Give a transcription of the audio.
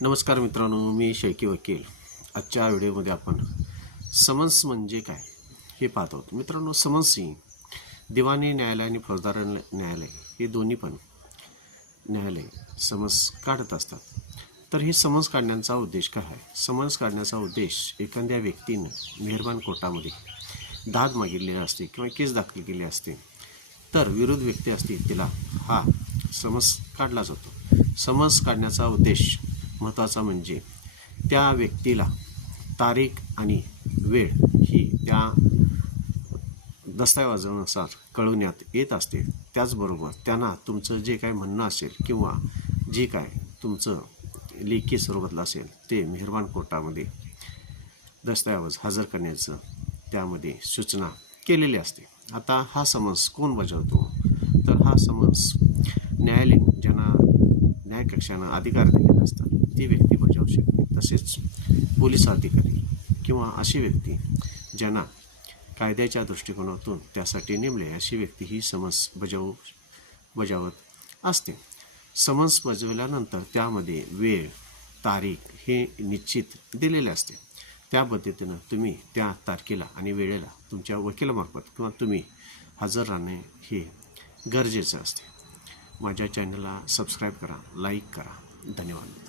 नमस्कार मित्रांनो मी शेळके वकील. आजच्या व्हिडिओमध्ये आपण समन्स म्हणजे काय हे पाहत आहोत. मित्रांनो समन्स ही दिवाणी न्यायालय आणि फौजदार न्यायालय हे दोन्ही पण न्यायालय समन्स काढत असतात. तर हे समन्स काढण्याचा उद्देश काय आहे? समन्स काढण्याचा उद्देश एखाद्या व्यक्तीनं मेहरबान कोर्टामध्ये दाद मागितलेली असते किंवा केस दाखल केली असते तर विरोध व्यक्ती असते तिला हा समन्स काढला जातो. समन्स काढण्याचा उद्देश महत्त्वाचा म्हणजे त्या व्यक्तीला तारीख आणि वेळ ही त्या दस्तऐवजानुसार कळवण्यात येत असते. त्याचबरोबर त्यांना तुमचं जे काय म्हणणं असेल किंवा जे काय तुमचं लेखी स्वरूपातलं असेल ते मेहरबान कोर्टामध्ये दस्तऐवज हजर करण्याचं त्यामध्ये सूचना केलेली असते. आता हा समन्स कोण बजावतो? तर हा समन्स न्यायालयीन ज्यांना न्यायकक्षानं अधिकार दिलेले असतात. ती व्यक्ती बजावू शकते. तसेच पोलीस अधिकारी किंवा अशी व्यक्ती ज्यांना कायद्याच्या दृष्टिकोनातून त्यासाठी नेमले अशी व्यक्ती ही समन्स बजावू बजावत असते. समन्स बजावल्यानंतर त्यामध्ये वेळ तारीख हे निश्चित दिलेले असते. त्या पद्धतीनं तुम्ही त्या तारखेला आणि वेळेला तुमच्या वकिलामार्फत किंवा तुम्ही हजर राहणे हे गरजेचं असते. माझ्या चॅनलला सबस्क्राईब करा लाईक करा. धन्यवाद.